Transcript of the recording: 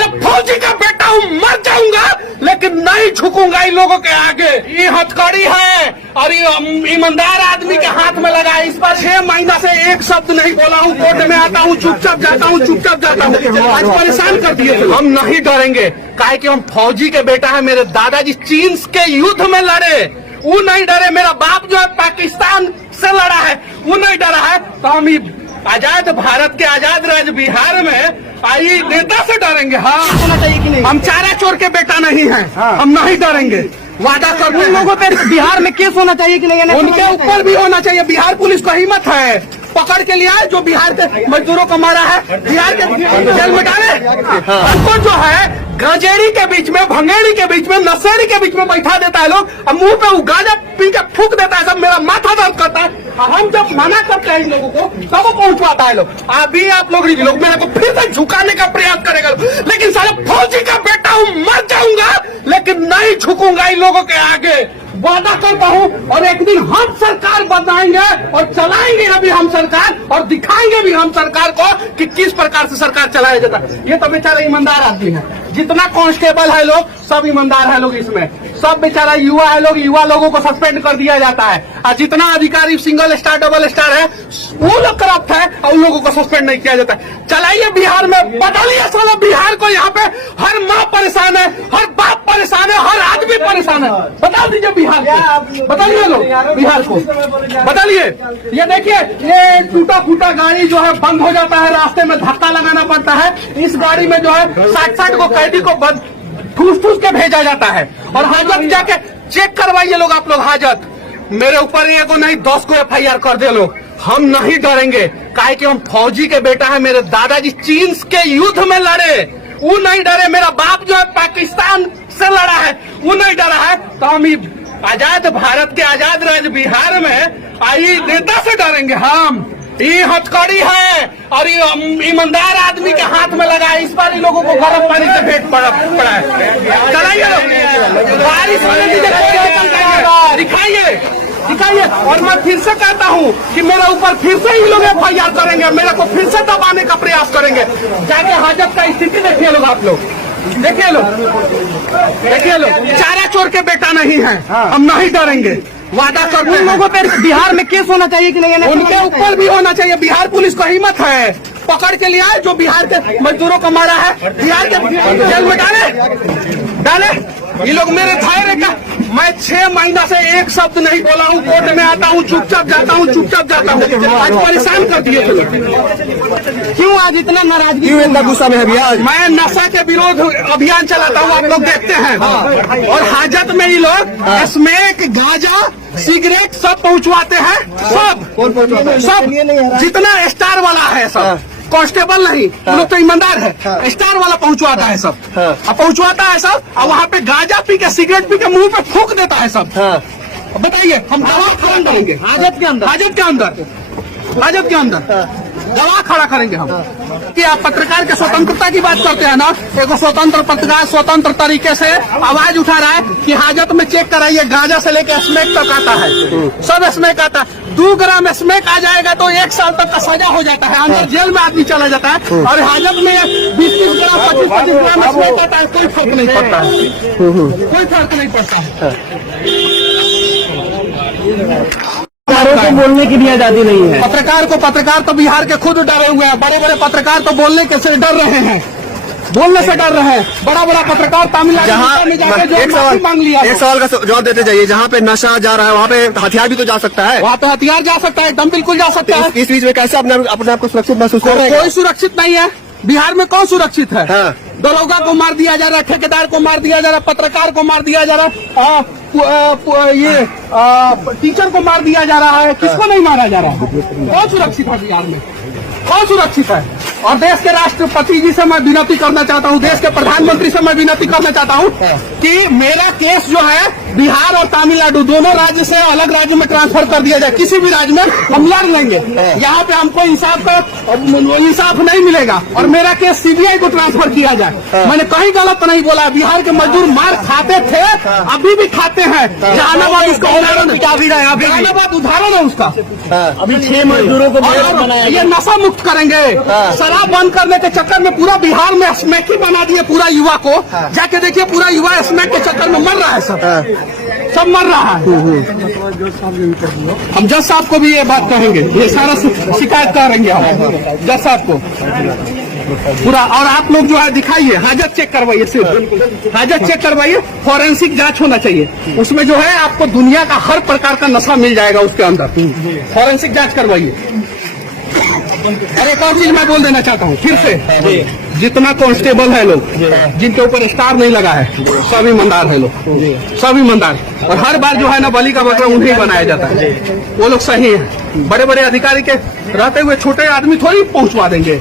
साले फौजी का बेटा हूँ, मर जाऊंगा लेकिन नहीं झुकूंगा इन लोगों के आगे। ये हथकड़ी है और ये ईमानदार आदमी के हाथ में लगा है। इस पर 6 महीना से एक शब्द नहीं बोला हूँ। कोर्ट में आता हूँ, चुपचाप जाता हूँ, चुपचाप जाता हूँ। आज परेशान कर दिए। हम नहीं डरेंगे, काहे कि हम फौजी के बेटा है। मेरे दादाजी चीन के युद्ध में लड़े, वो नहीं डरे। मेरा बाप जो है पाकिस्तान से लड़ा है, वो नहीं डरा है। तो हम आजाद भारत के आजाद राज्य बिहार में आई नेता से डरेंगे? हाँ, होना चाहिए कि नहीं? हम चारा चोर के बेटा नहीं हैं। हाँ। हम नहीं डरेंगे, वादा करते उन हैं। लोगों पे बिहार में केस होना चाहिए कि नहीं? उनके ऊपर भी होना चाहिए। बिहार पुलिस को हिम्मत है, पकड़ के लिया जो बिहार के मजदूरों को मारा है, बिहार के जेल में डाले। हमको जो है गजेड़ी के बीच में, भंगेड़ी के बीच में, नशेड़ी के बीच में बैठा देता है लोग, और मुंह पे वो गांजा पी के फूक देता है। सब मेरा माथा दर्द करता है। हम जब मना करते हैं इन लोगों को, तब वो पहुंचवाता है लोग। अभी आप लोग मेरे को फिर से झुकाने का प्रयास करेगा, लेकिन साले फौजी का बेटा हूँ, मर जाऊंगा लेकिन नहीं झुकूंगा इन लोगों के आगे। वादा करता हूँ। और एक दिन हम सरकार बनाएंगे और चलाएंगे अभी हम सरकार, और दिखाएंगे भी हम सरकार को कि किस प्रकार से सरकार चलाया जाता है। ये तो बेचारा ईमानदार आदमी है। जितना कांस्टेबल है लोग, सब ईमानदार है लोग। इसमें सब बेचारा युवा है लोग, युवा लोगों को सस्पेंड कर दिया जाता है। और जितना अधिकारी सिंगल स्टार डबल स्टार है, वो लोग करप्ट है और उन लोगों को सस्पेंड नहीं किया जाता है। चलाइए बिहार में, बदलिए साला बिहार को। यहाँ पे हर माँ परेशान है, हर बाप परेशान है, हर आदमी परेशान है। बता दीजिए बिहार को, बताइए लोग बिहार को, बताइए। ये देखिए, ये टूटा फूटा गाड़ी जो है बंद हो जाता है, रास्ते में धक्का लगाना पड़ता है। इस गाड़ी में जो है 60 को कैदी को ठूस के भेजा जाता है। और हाजत जाके चेक करवाइए लोग, आप लोग हाजत। मेरे ऊपर एक नहीं 10 को FIR कर दे लोग। हम नहीं डरेंगे, काहे कि हम फौजी के बेटा है। मेरे दादाजी चीन के युद्ध में लड़े, वो नहीं डरे। मेरा बाप जो है पाकिस्तान से लड़ा है, वो नहीं डरा है। तो हम आजाद भारत के आजाद राज्य बिहार में आई नेता से डरेंगे? हम ये हथकड़ी है और ये ईमानदार आदमी के हाथ में लगा है। इस बार इन लोगों को गर्म पानी से भेंट पड़ा है। चलाइए, बारिश होने दीजिए, दिखाइए दिखाइए। और मैं फिर से कहता हूँ कि मेरे ऊपर फिर से ही लोग FIR करेंगे, मेरे को फिर से दबाने का प्रयास करेंगे। जाके हाजत का स्थिति देखिए लोग, आप लोग देखिए लोग, देखिए लोग। चारा चोर के बेटा नहीं है। हम नहीं डरेंगे, वादा करते हैं। उन लोगों पे बिहार में केस होना चाहिए कि नहीं? उनके ऊपर भी होना चाहिए। बिहार पुलिस को हिम्मत है, पकड़ के लिया जो बिहार के मजदूरों को मारा है, बिहार के जेल में डाले। ये लोग मेरे धैर्य का, मैं 6 महीना से एक शब्द नहीं बोला हूँ। कोर्ट में आता हूँ, चुपचाप जाता हूँ, चुपचाप जाता हूँ। आज परेशान कर दिए थे लोग। क्यों आज इतना नाराजगी, क्यों इतना गुस्सा में है आज? मैं नशा के विरोध अभियान चलाता हूँ, आप लोग देखते हैं। और हाजत में ये लोग स्मैक, गांजा, सिगरेट सब पहुँचवाते हैं। सब जितना स्टार वाला है, सब कांस्टेबल नहीं, वो लोग तो ईमानदार है। स्टार वाला पहुंचवाता है सब, पहुंचवाता है सब। और वहाँ पे गांजा पी के, सिगरेट पी के मुंह पे फूक देता है सब। बताइए, हम गवाह खड़ा करेंगे हाजत के अंदर, हाजत के अंदर, हाजत के अंदर गवाह खड़ा करेंगे हम। कि आप पत्रकार के स्वतंत्रता की बात करते हैं ना, एक स्वतंत्र पत्रकार स्वतंत्र तरीके से आवाज उठा रहा है कि हाजत में चेक कराइए। गांजा से लेकर स्मैक तक आता है, सब स्मैक आता है। 2 ग्राम स्मैक आ जाएगा तो 1 साल तक का सजा हो जाता है, अंदर जेल में आदमी चला जाता है। और हाजत में 20-20 ग्राम, 25-25 ग्राम स्मैक आता है, कोई फर्क नहीं पड़ता है, कोई फर्क नहीं पड़ता है। पत्रकारों को बोलने की भी आजादी नहीं है। पत्रकार तो बिहार के खुद डरे हुए हैं। बड़े बड़े पत्रकार तो बोलने के से डर रहे हैं, बोलने से डर रहे हैं। बड़ा पत्रकार तमिलनाडु में जाकर जो माफी मांग लिया। एक सवाल का जवाब देते जाइए। जहाँ पे नशा जा रहा है वहाँ पे हथियार भी तो जा सकता है। वहाँ पे हथियार जा सकता है, एकदम बिल्कुल जा सकता है। इस बीच में कैसे अपने आप को सुरक्षित महसूस कर रहे हैं? कोई सुरक्षित नहीं है बिहार में। कौन सुरक्षित है? दरोगा को मार दिया जा रहा है, ठेकेदार को मार दिया जा रहा है, पत्रकार को मार दिया जा रहा है, ये टीचर को मार दिया जा रहा है। किसको नहीं मारा जा रहा है? कौन सुरक्षित है बिहार में? कौन सुरक्षित है? और देश के राष्ट्रपति जी से मैं विनती करना चाहता हूँ, देश के प्रधानमंत्री से मैं विनती करना चाहता हूँ कि मेरा केस जो है बिहार और तमिलनाडु दोनों राज्य से अलग राज्य में ट्रांसफर कर दिया जाए। किसी भी राज्य में हम लड़ लेंगे, यहाँ पे हमको इंसाफ नहीं मिलेगा। और मेरा केस CBI को ट्रांसफर किया जाए। मैंने कहीं गलत नहीं बोला। बिहार के मजदूर मार खाते थे, अभी भी खाते हैं। जहानाबाद उसका उदाहरण, जहानाबाद उदाहरण है उसका। अभी 6 मजदूरों को ये नशा मुक्त करेंगे। शराब बंद करने के चक्कर में पूरा बिहार में स्मैकी बना दिए पूरा युवा को। जाके देखिए पूरा युवा स्मैक के चक्कर में मर रहा है, सब मर रहा है। हम जज साहब को भी ये बात कहेंगे, ये सारा शिकायत करेंगे हम जज साहब को पूरा। और आप लोग जो है दिखाइए, हाजत चेक करवाइए, सिर्फ हाजत चेक करवाइए, फॉरेंसिक जांच होना चाहिए। उसमें जो है आपको दुनिया का हर प्रकार का नशा मिल जाएगा उसके अंदर। फॉरेंसिक जांच करवाइए। और एक और चीज मैं बोल देना चाहता हूँ फिर से, जितना कांस्टेबल है लोग जिनके ऊपर स्टार नहीं लगा है, सब ईमानदार है लोग, सब ईमानदार। और हर बार जो है ना बलि का बकरा उन्हें बनाया जाता है, वो लोग सही है। बड़े बड़े अधिकारी के रहते हुए छोटे आदमी थोड़ी पहुंचवा देंगे।